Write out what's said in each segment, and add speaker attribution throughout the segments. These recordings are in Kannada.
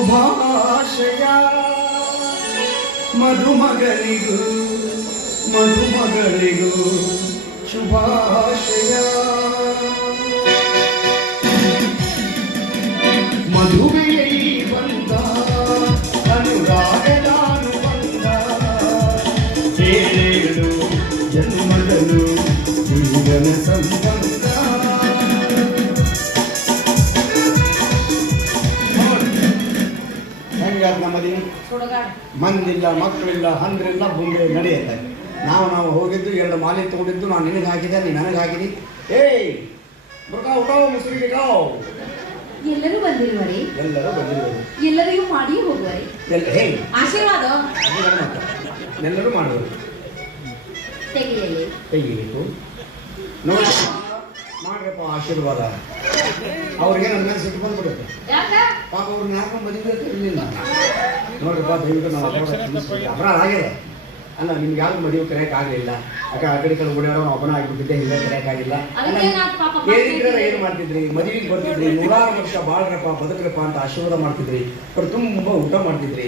Speaker 1: ಶುಭಾಶಯ. ಮಧುಮಗಳಿಗೂ ಮಧುಮಗಳಿಗೂ ಶುಭಾಶಯ. ಮಂದಿಲ್ಲ ಮಕ್ಕಳಿಲ್ಲ ಹಂದ್ರಿಲ್ಲ ಬುಂದ್ರೆ ನಡೆಯುತ್ತೆ. ನಾವು ನಾವು ಹೋಗಿದ್ದು ಎರಡು ಮಾಲೆ ತಗೊಂಡಿದ್ದು ನಾನು ನಿನಗೆ ಹಾಕಿದೆ ನೀನು ನನಗೆ ಹಾಕಿದಿ. ಏಯ್ ಬುರ್ಕಾ ಊಟಾವ್ ಮುಸುರಿಗೆ ಇಟಾವ್
Speaker 2: ಎಲ್ಲರೂ ಬಂದಿರುವರಿ
Speaker 1: ಎಲ್ಲರೂ ಬಂದಿರುವರು
Speaker 2: ಎಲ್ಲರಿಗೂ ಮಾಡಿ ಹೋಗುವರಿ?
Speaker 1: ಎಲ್ಲ ಹೇ.
Speaker 2: ಆಶೀರ್ವಾದ?
Speaker 1: ಎಲ್ಲರೂ ಮಾಡುವರು
Speaker 2: ತೆಗೆಯಲಿ.
Speaker 1: ತೆಗಿಬೇಕು. ನೋಡಿ. ಮಾಡ್ರಪ್ಪ ಆಶೀರ್ವಾದ. ಅವ್ರಿಗೆ ನನ್ನ ಮೇಲೆ ಸಿಟ್ಟು ಬಂದ್ಬಿಡುತ್ತೆ.
Speaker 2: ಯಾಕ?
Speaker 1: ಪಾಪ ಅವ್ರನ್ನ ಯಾಕೆ ಮದುವೆ ಇರಲಿಲ್ಲ ನೋಡ್ರಪ್ಪ ದಯವಿಟ್ಟು ನಾವು ಅಪರಾಧ ಆಗಿದೆ ಅಲ್ಲ ನಿಮ್ಗೆ ಯಾರು ಮದುವೆ ಕರೆಯಕ್ ಆಗಲಿಲ್ಲ. ಯಾಕೆ ಆ ಕಡೆ ಕಡೆ ಓಡಾಡೋ ಒಬ್ಬನ ಆಗ್ಬಿಟ್ಟಿದ್ದೆ ಹಿಂದೆ ಕರೆಯಕ್ ಆಗಿಲ್ಲ.
Speaker 2: ಅದಕ್ಕೇನಾತ್ ಪಾಪ
Speaker 1: ಹೇಳಿದ್ರೆ ಏನ್ ಮಾಡ್ತಿದ್ರಿ? ಮದುವೆಗೆ ಬರ್ತಿದ್ರಿ ನೂರಾರು ವರ್ಷ ಬಾಳ್ರಪ್ಪ ಬದುಕ್ರಪ್ಪ ಅಂತ ಆಶೀರ್ವಾದ ಮಾಡ್ತಿದ್ರಿ. ಅವ್ರು ತುಂಬಾ ಊಟ ಮಾಡ್ತಿದ್ರಿ.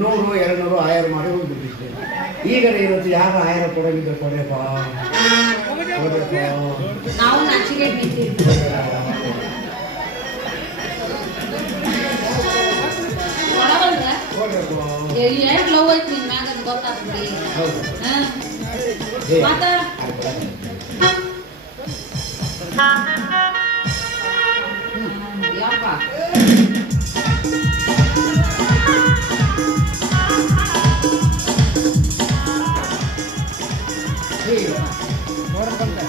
Speaker 1: ನೂರು ಎರಡು ನೂರು ಆಯಾರು ಮಾಡಿ ಹೋಗ್ಬಿಟ್ಟಿದ್ರಿ ಈಗ ಏನಂತ ಯಾರು ಆಯಾರ ಕೊಡಂಗಿದ್ರೆ ಕೊಡ್ರಪ್ಪ ಕೊಡ್ರಪ್ಪ?
Speaker 2: ನಾವು ನಾಚಿಕೆ ಬಿಟ್ಟಿರ್ತೀವಿ ಕೊಡವಲ್ರ
Speaker 1: ಕೊಡ್ರಪ್ಪ
Speaker 2: ಎಷ್ಟು ಲವ್ ಐತಿ ನಿನ್ ಮ್ಯಾಗ ಅದು ಗೊತ್ತಾಗ್ತದೆ
Speaker 1: ಹೌದು
Speaker 2: ಹಾ
Speaker 1: ಏ,
Speaker 2: ಮತ್ತ ಯಾಕ
Speaker 1: ನೋಡಕ್ಕಂತ.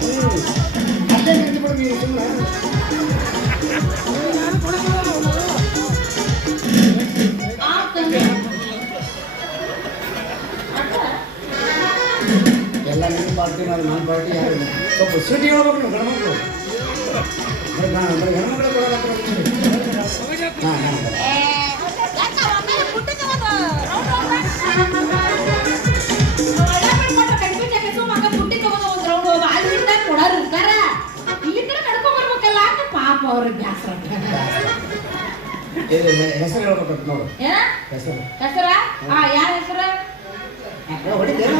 Speaker 1: ಹ್ಮ್. ಅಲ್ಲೇ ನಿಂತ್ಬಿಡು ನೀನು ಸುಮ್ನೆ.
Speaker 2: ಆತಂದ್ರೆ
Speaker 1: ಎಲ್ಲ ನಿಮ್ಮ ಪಾರ್ಟಿ ನಾನು ನನ್ನ ಪಾರ್ಟಿ ಯಾರು ಸ್ವಲ್ಪ ಸಿಟಿ ಹೋಗ್ಬೇಕು ನೀವು ಗಣಮಕ್ಳು ಹೆಣ್ಮಕ್ಳು ಕೊಡೋದಕ್ಕೆ ಹಾಂ ಹಾಂ ಹೆಸರು ಹೇಳ್ಬೇಕಂತ ನೋಡು. ಹೆಸರು.
Speaker 2: ಹೆಸರ? ಆ ಯಾರ ಹೆಸರ?
Speaker 1: ಹೊಡಿತೇನೋ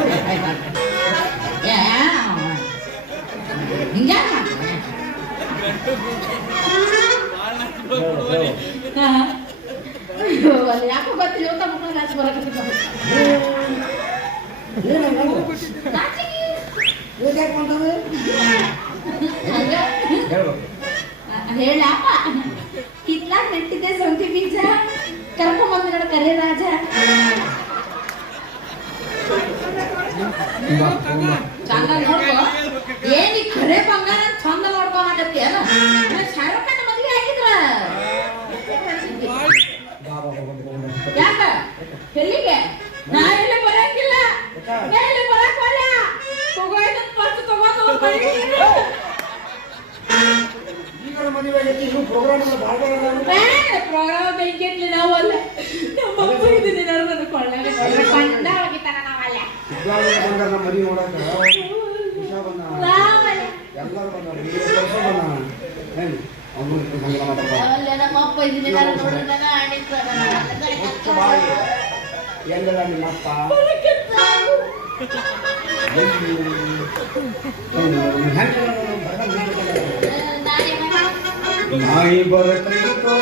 Speaker 2: ಯಾಕೋ ಗೊತ್ತಿಲ್ಲ ಊಟ ಮುಖ ಹಂಗ
Speaker 1: ಹೇಳ್ಬೇಕು
Speaker 2: ಹೇಳಪ್ಪ ಇತ್ಲಾಗ ನೆಟ್ಟಿದ್ದೆ ಸಂತಿ ಬೀಜ ಕರ್ಕೊಂಬಂದು ನೋಡ ಕರೆ ರಾಜ ಚಂದ ನೋಡ್ಕೊ ಏನಿ ಕರೆ ಬಂಗಾರ ಚಂದ ನೋಡ್ಕೊಳಕತ್ತಿ ಅಲ್ಲ? ಎಲ್ಲಿಗೆ? ನಾ ಇಲ್ಲಿ ಬರಂಗಿಲ್ಲ ನಾ ಎಲ್ಲಿ ಬರಕ್ ತಗೋಯ್ತು ಬರೀ.
Speaker 1: ಮದುವೆ ಆಗೈತಿ ಇನ್ನು ಪ್ರೋಗ್ರಾಮ್.
Speaker 2: ಬೇಡ, ಪ್ರೋಗ್ರಾಮ್ ಬೆಂಕಿಟ್ಲಿ ನಮ್ಮ ಅಪ್ಪ ಇದನ್ನ ನನ್ನ ಕೊಳ್ಳಾಗ ಕೊಂಡ ಹೋಗಿತಾನ ನಾವಲ್ಲ
Speaker 1: ನಮ್ಮ ನೋಡಕ ಎಲ್ಲರೂ ಬಂದ
Speaker 2: ನಮ್ಮ ಅಪ್ಪ ಇದನ್ನ ನೋಡಿದಾಗ
Speaker 1: ಮುಚ್ಚು ಬಾಯಿ ಎಲ್ಲದ ನಿಮ್ಮಪ್ಪ ನಾಯಿ ಬರತೈತೋ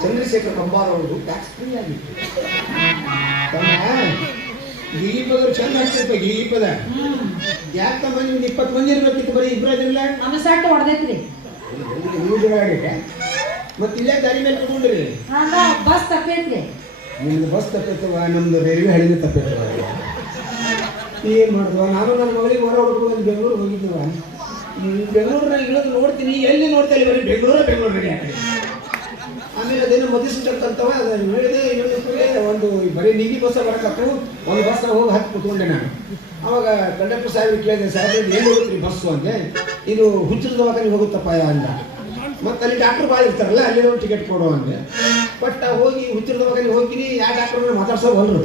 Speaker 3: ಚಂದ್ರಶೇಖರ್ ಕಂಬಾರ್ ಅವ್ರದ್ದು ಟ್ಯಾಕ್ಸ್ ಫ್ರೀ ಆಗಿತ್ತು ದೀಪದ ಚೆಂದ ಆಗ್ತಿರ್ಬೇಕು ಈ ಪದ ಯಾಕ ಮಂದಿ ಒಂದು ಇಪ್ಪತ್ತು ಮಂದಿ ಇರ್ಬೇಕಿತ್ತು ಬರೀ ಇಬ್ಬರು ಅದಿಲ್ಲ
Speaker 2: ನಮ್ಮ ಸೆಟ್ ಹೊಡೆದೈತ್ರಿ
Speaker 3: ಯೂಸ್ ಆಡಿಕೆ ಮತ್ತೆ ಇಲ್ಲೇ ದಾರಿ ಮೇಲೆ ತಗೊಂಡ್ರಿ
Speaker 2: ಬಸ್ ತಪ್ಪೈತ್ರಿ.
Speaker 3: ನಿಮ್ದು ಬಸ್ ತಪ್ಪಿತ್ತವ ನಮ್ದು ರೈಲ್ವೆ ಹಳಿನ ತಪ್ಪಿತ್ತವ ಏನು ಮಾಡಿದ್ವ? ನಾನು ನನ್ನ ಮಗಳಿಗೆ ಹೊರ ಹುಡುಗರು ಒಂದು ಬೆಂಗಳೂರು ಹೋಗಿದ್ದವ ಬೆಂಗಳೂರಿನಲ್ಲಿ ಇಳಿದು ನೋಡ್ತೀನಿ. ಎಲ್ಲಿ ನೋಡ್ತಾ ಇಲ್ಲ ಬರೀ ಬೆಂಗಳೂರ ಬೆಂಗಳೂರಿಗೆ ಆಮೇಲೆ ಅದೇನು ಮಧುಸೂಚಕ್ ಅಂತವ ಅದನ್ನ ಹೇಳಿದೆ ಹೇಳಿದ್ರೆ ಒಂದು ಬರೀ ನೀಲಿ ಬಸ್ ಬರಕತ್ತು, ಒಂದು ಬಸ್ ಹೋಗಿ ಹಾಕಿ ಕುತ್ಕೊಂಡೆ ನಾನು. ಅವಾಗ ಕಂಡಕ್ಟರ್ ಸಾಹೇಬ್ ಕೇಳಿದೆ ಸಾಹೇಬ್ ಏನು ಹೋಗುತ್ತೆ ಬಸ್ಸು? ಅಂದೆ. ಇದು ಹುಚ್ಚರ ದವಾಖಾನೆ ಹೋಗುತ್ತಪ್ಪ ಅಂದ. ಮತ್ತೆ ಅಲ್ಲಿ ಡಾಕ್ಟರ್ ಭಾಳ ಇರ್ತಾರಲ್ಲ, ಅಲ್ಲಿ ಒಂದು ಟಿಕೆಟ್ ಕೊಡು ಅಂದೆ. ಬಟ್ ಹೋಗಿ ಹುಚ್ಚರ ದವಾಖಾನೆ ಹೋಗಿರಿ ಯಾವ ಡಾಕ್ಟರ್ ಮಾತಾಡ್ಸೋ ಬಂದ್ರು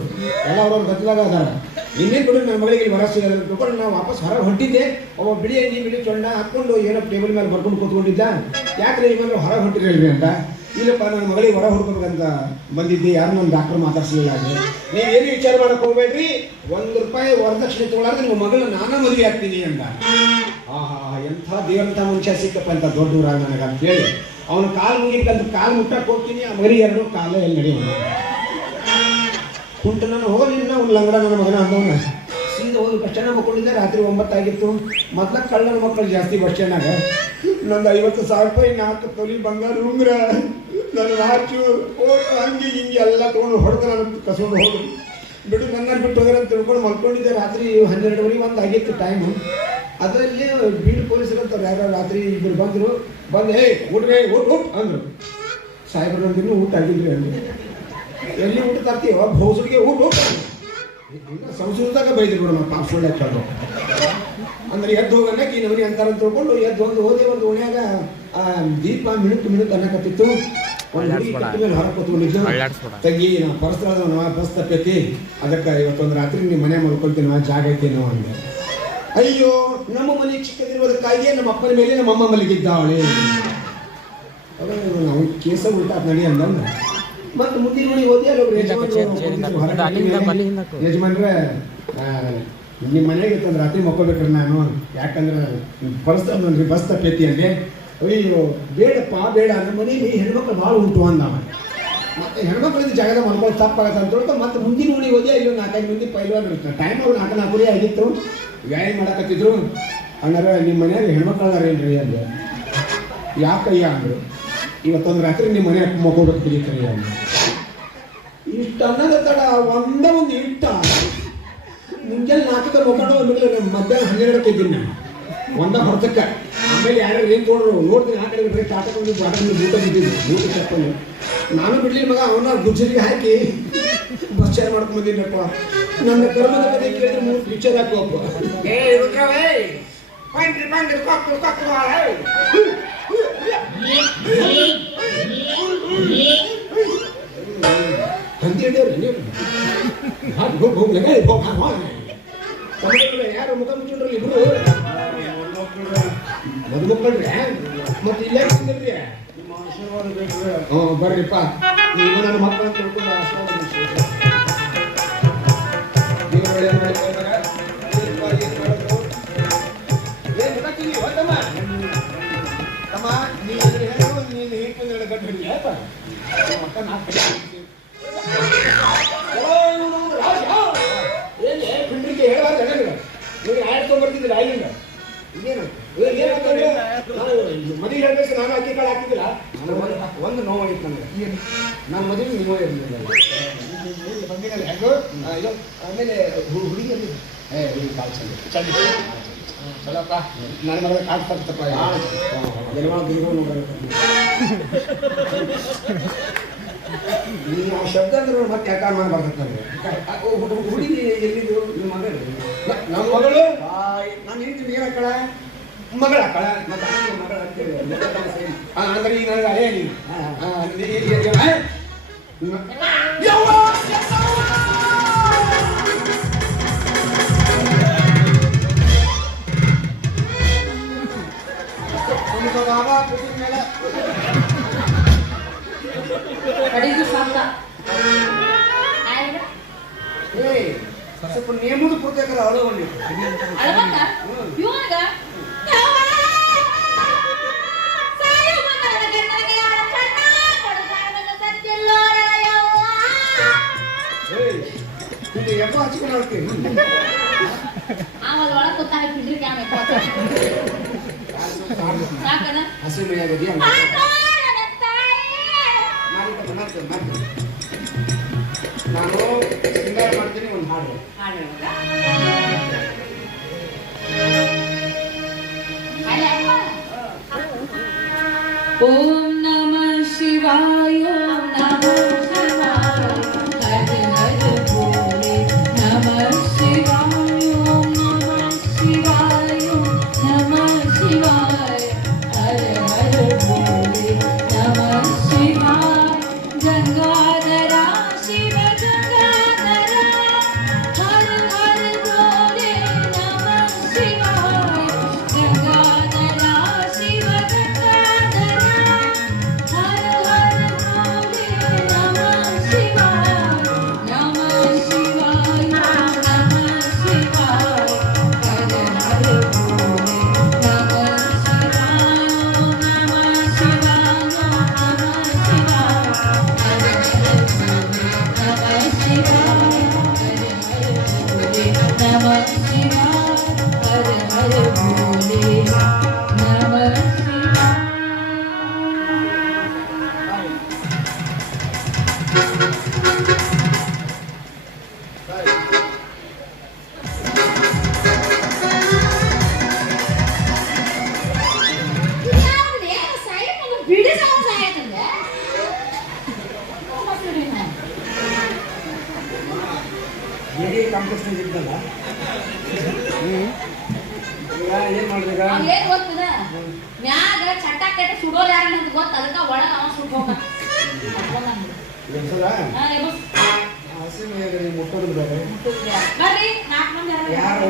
Speaker 3: ಎಲ್ಲ ಅವ್ರವ್ರ ಗದ್ದಲಾಗ ಅದಾರ. ಇನ್ನೇನು ಬಿಡು ನನ್ನ ಮಗಳಿಗೆ ಇಲ್ಲಿ ಸಿಗೋದು ತಿಳ್ಕೊಂಡು ನಾವು ವಾಪಸ್ ಹೊರಗೆ ಹೊಂಟಿದ್ದೆ. ಅವ ಬಿಳಿ ಅಂಗಿ ಬಿಳಿ ಚೊಂಡ ಹಾಕೊಂಡು ಏನೋ ಟೇಬಲ್ ಮೇಲೆ ಬರ್ಕೊಂಡು ಕೂತ್ಕೊಂಡಿದ್ದ. ಯಾಕೆ ಇವಾಗ ಹೊರಗೆ ಹೊಂಟಿರಲ್ರಿ ಅಂತ. ಇಲ್ಲಪ್ಪ, ನನ್ನ ಮಗಳಿಗೆ ಹೊರ ಹುಡ್ಕೋಬೇಕಂತ ಬಂದಿದ್ದೆ. ಯಾರು ನನ್ನ ಡಾಕ್ಟರ್ ಮಾತಾಡ್ಸಲಿಲ್ಲ ಅಂದ್ರೆ ನೀವೇನು ವಿಚಾರ ಮಾಡಕ್ ಹೋಗ್ಬೇಡ್ರಿ? ಒಂದು ರೂಪಾಯಿ ವರದಕ್ಷಿಣೆ ತೊಗೊಳಾದ್ರೆ ನಿಮ್ಮ ಮಗಳು ನಾನ ಮದುವೆ ಆಗ್ತೀನಿ ಅಂತ ಆಹಾ, ಎಂಥ ದೇವಂತ ಮನುಷ್ಯ ಸಿಕ್ಕಪ್ಪ ಅಂತ ದೊಡ್ಡ ಊರಾಗ ನನಗೆ ಅಂತ ಹೇಳಿ. ಅವನ ಕಾಲು ಮುಗಿಬೇಕಂತ ಕಾಲು ಮುಟ್ಟಕ್ಕೆ ಹೋಗ್ತೀನಿ, ಆ ಮರಿ ಎರಡು ಕಾಲ ಎಲ್ಲಿ ನಡೆಯೋದು? ಕುಂಟು ನಾನು ಹೋಗಲಿ ಒಂದು ಲಂಗಡ ನನ್ನ ಮಗನ ಅಂದವನ. ಸೀದ ಹೋಗಿ ಬಸ್ ಸ್ಟ್ಯಾಂಡ್ ಮಕ್ಕಳಿಂದ ರಾತ್ರಿ ಒಂಬತ್ತಾಗಿತ್ತು. ಮೊದ್ಲ ಕಳ್ಳನ ಮಕ್ಕಳು ಜಾಸ್ತಿ ಬಸ್ ಸ್ಟ್ಯಾಂಡಾಗ ನಂದು ಐವತ್ತು ಸಾವಿರ ರೂಪಾಯಿ ನಾಲ್ಕು ತೊಲಿ ಬಂಗಾರ ಉಂಗ್ರ. ನನ್ನ ವಾಚು ಹಂಗೆ ಹಿಂಗೆ ಎಲ್ಲ ತೊಗೊಂಡು ಹೊಡೆದು ನಾನು ಕಸ್ಕೊಂಡು ಹೋದ್ರು. ಬಿಡು ನನ್ನ ಬಿಟ್ಟು ಹೋಗ್ಯಾರ ಅಂತ ತಿಳ್ಕೊಂಡು ಮಲ್ಕೊಂಡಿದ್ದೆ. ರಾತ್ರಿ ಹನ್ನೆರಡುವರೆಗೆ ಒಂದು ಆಗಿತ್ತು ಟೈಮು ಅದರಲ್ಲಿ ಬೀಡು ಪೊಲೀಸರು ಅಂತ ಯಾರೋ ರಾತ್ರಿ ಇಬ್ಬರು ಬಂದರು. ಬಂದು ಹೇ ಊಟ್ರೆ ಊಟ ಊಟ, ಅಂದರು. ಸಾಹೇಬ್ರ ಅಂದ್ರೂ ಊಟ ಆಗಿದ್ರಿ ಅಂದರು. ಎಲ್ಲಿ ಊಟ ತರ್ತೀವ ಭೌಸರಿಗೆ ಊಟ ಊಟ. ಸಂಸ್ಕೃತದಾಗ ಬೈದ್ರು ಬಿಡು ನಮ್ಮ ಪಾಪ ಸುಳ್ಳೆ ಕೇಳೋ ಅಂದ್ರೆ ಎದ್ದು ಹೋಗನ್ನಕ್ಕೆ ಈ ನವನಿ ಅಂತಾರ ಅಂತ ತಿಳ್ಕೊಂಡು ಎದ್ದು ಒಂದು ಹೋದೆ ಒಂದು ಓಣ್ಯಾಗ ಆ ದೀಪ ಮಿಣುಕು ಮಿಣುಕು ಅನ್ನಕತ್ತಿತ್ತು. ಒಂದು ಹುಡುಗಿ ಕಟ್ಟ ಮೇಲೆ ಹೊರ ಕೂತ್ಕೊಂಡಿದ್ದು ತಂಗಿ ನಾ ಪರಸ್ಪರ ನಾವು ಬಸ್ ತಪ್ಪೈತಿ ಅದಕ್ಕೆ ಇವತ್ತೊಂದು ರಾತ್ರಿ ನಿಮ್ಮ ಮನೆ ಮಲ್ಕೊಳ್ತೀನಿ ನಾ ಜಾಗ ಐತಿ ಅಂದ. ಅಯ್ಯೋ ನಮ್ಮ ಮನೆ ಚಿಕ್ಕದಿರುವುದಕ್ಕಾಗಿ ನಮ್ಮ ಅಪ್ಪನ ಮೇಲೆ ನಮ್ಮ ಅಮ್ಮ ಮಲಗಿದ್ದಾವಳೆ ನಾವು ಕೇಸ ಉಲ್ಟಾ ನಡಿ ಅಂದ್ರ ಮತ್ತೆ ಮುಂದಿನ ಮನೆಗೆ ಓದಿ ಅಲ್ಲಿ ಯಜಮಾನ್ರು ನಿಮ್ಮ ಮನೆಗೆ ತಂದು ರಾತ್ರಿ ಮಕ್ಕೋಬೇಕ್ರಿ ನಾನು. ಯಾಕಂದ್ರೆ ಬಸ್ ತಂದ್ರಿ ಬಸ್ ತಪ್ಪೈತಿ ಅಂದೆ. ಅಯ್ಯೋ, ಬೇಡಪ್ಪ, ಬೇಡ ನಮ್ಮ ಮನೇಲಿ ಹೆಣ್ಮಕ್ಳು ಭಾಳ ಉಂಟು ಅಂದ. ಮತ್ತೆ ಹೆಣ್ಮಕ್ಳಿಂದ ಜಾಗದ ಮಲ್ಕೊಳ್ಳೋದು ತಪ್ಪಾಗತ್ತೆ ಅಂತ ಹೇಳ್ತಾ ಮತ್ತೆ ಮುಂದಿನ ಮನೆಗೆ ಹೋದೆ ಅಯ್ಯೋ, ನಾಲ್ಕೈದು ಮಂದಿ ಪೈಲ್ವಾನ್ ಇರ್ತಾರೆ. ಟೈಮ್ ಅವ್ರು ನಾಲ್ಕು ನಾಲ್ಕೂರಿ ಆಗಿತ್ತು. ವ್ಯಾಯಾಮ ಮಾಡಕತ್ತಿದ್ರು. ಅಂದ್ರೆ ನಿಮ್ಮ ಮನೆಯಲ್ಲಿ ಹೆಣ್ಮಕ್ಳು ಅದಾರೇನ್ರಿ ಅಂದೆ. ಯಾಕಯ್ಯ ಅಂದ್ರು. ಇವತ್ತೊಂದು ರಾತ್ರಿ ನಿಮ್ಮ ಮನೆ ಮಕ್ಕೋಬೇಕು ಅಂದ್ರು. ಇಷ್ಟ ಅನ್ನದ ತಡ, ಒಂದೇ ಒಂದು ಇಟ್ಟ. ಮುಂಜಾನೆ ನಾಲ್ಕಕ್ಕೆ ಮುಖಂಡು ಮಧ್ಯ ಮಧ್ಯಾಹ್ನ ಹನ್ನೆರಡಕ್ಕೆ ಇದ್ದೀನಿ ನಾನು ಒಂದ ಹೊರತಕ್ಕೆ ಆಮೇಲೆ ಯಾರು ಏನು ತೊಗೊಂಡ್ರು ನೋಡ್ತೀನಿ ಆ ಕಡೆ ಬಿಟ್ಟರೆ ಟಾಟಕೊಂಡು ಬಾಟಲ್ಲಿ ಬೂಟ ಬಿದ್ದಿದ್ದು ಬೂಟ ಚಪ್ಪಲು ನಾನು ಬಿಡ್ಲಿ ಮಗ ಅವನ ಗುಜ್ಜರಿಗೆ ಹಾಕಿ ಬಸ್ ಚಾರ್ ಮಾಡ್ಕೊಂಡ್ ಬಂದಿದ್ದಪ್ಪ ನನ್ನ ಕರ್ಮದ ಬಗ್ಗೆ ಕೇಳಿದ್ರೆ ಮೂರು ಪಿಕ್ಚರ್ ಹಾಕುವಪ್ಪ ಹಂದಿ ಹಿಡಿಯೋರು ಹಾಗೆ ಹೋಗಿ ಹೋಗಿ ಯಾರು ಮುಖ ಮುಚ್ಚಿಡ್ರಲ್ಲ ಇಬ್ರು ಮದುಮಕ್ಕಳ್ರಿ ಮತ್ತೆ ಇಲ್ಲೇ ಬಂದಿರ್ರಿ?
Speaker 1: ನಿಮ್ಮ ಆಶೀರ್ವಾದ
Speaker 3: ಹ್ಞೂ ಬರ್ರಿಪ್ಪ ನೀವು ನನ್ನ ಮಕ್ಕಳು ಅಂತ ತಿಳ್ಕೊಂಡು ಆಶೀರ್ವಾದ ನೀವು ದೇವ್ರು ಒಳ್ಳೆಯದು ಮಾಡ್ತಾ ಇದ್ದಾರೆ. ಏನಪ್ಪ, ಏನ್ ಮಾಡೋದು? ಏನ್ ಹೋತಮ್ಮ? ತಮ್ಮ, ನೀ ಇದ್ರ ಹೇಳು, ನೀನು ಹಿಟ್ಟು ಗಂಟು ಹಿಡಿ, ಆಯ್ತಾ? ನಿಮ್ಮ ನಾಲ್ಕು ಏ, ಹೇಳಬಾರ್ದು ಜನಗಳು. ನೀವು ಯಾರು ತೊಗೊಂಡ್ಬರ್ತಿದ್ದೀರ ಇದೇನು ಇವಾಗ ಏನಾಗ್ತದೆ ನಾನು ಮದುವೆ ಹೇಳ್ಬೇಕು ನಾನು ಅಕ್ಕಿ ಕಾಳು ಹಾಕಿದ್ದಿಲ್ಲ ನೋವು ಒಂದು ನೋವಾಗಿತ್ತು ನನಗೆ ನಾನು ಮದುವೆ ನೀವು ಇರಲಿಲ್ಲ ಬಂದಿರಲ್ಲ ಹೇಗೋ ಇದು ಆಮೇಲೆ ಹು- ಹುಡುಗಿ ಅಲ್ಲಿ ಏ ಹುಡುಗಿ ಕಾಲು ಚಂದ ಚಲಪ್ಪ ನನ್ನ ಮಗಳ ಕಾಲು ತರ್ತಪ್ಪ ಎಲ್ಲ ನೋಡೋದು ನೀವು ಆ ಶಬ್ದ ಅಂದ್ರೆ ಮತ್ತೆ ಯಾಕೆ ಮಾಡಿ ಬರ್ತದೆ ಹುಡುಗಿ ಎಲ್ಲಿದ್ದು ನಿಮ್ಮ ಮಗಳು ನಮ್ಮ ಮಗಳು ನಾನು ಹೇಳ್ತೀನಿ ಏನು ಹಾಕಳ ಮಗಳ ಕಳ ಮತ್ತೆ ಮಗಳ ಅಂದ್ರೆ ಈಗ ನನಗೆ ಅದೇ ನೀನು ಸ್ವಲ್ಪ ನೇ ಮುಂದೆ ಕೂತಾಕಲ್ಲ ಅಳೋ ಬಂದಿ
Speaker 2: ಎಪ್ಪ
Speaker 3: ಹಚ್ಕೊಂಡು ಹೋಗ್ತೀನಿ
Speaker 2: ಆಮೇಲೆ ಒಳಗೆ ಕೂತಾಗ ಬಿಡ್ರಿ ಕ್ಯಾಮೆ
Speaker 3: ಹಸಿರು ಮೈಯಾಗದಿ
Speaker 2: Om Namah Shivaya ಒಳಗೆ ಅವ ಸುಟ್ಟು ಹೋಗ ಬರ್ರಿ ನಾಲ್ಕು ಮಂದಿ
Speaker 3: ಯಾರು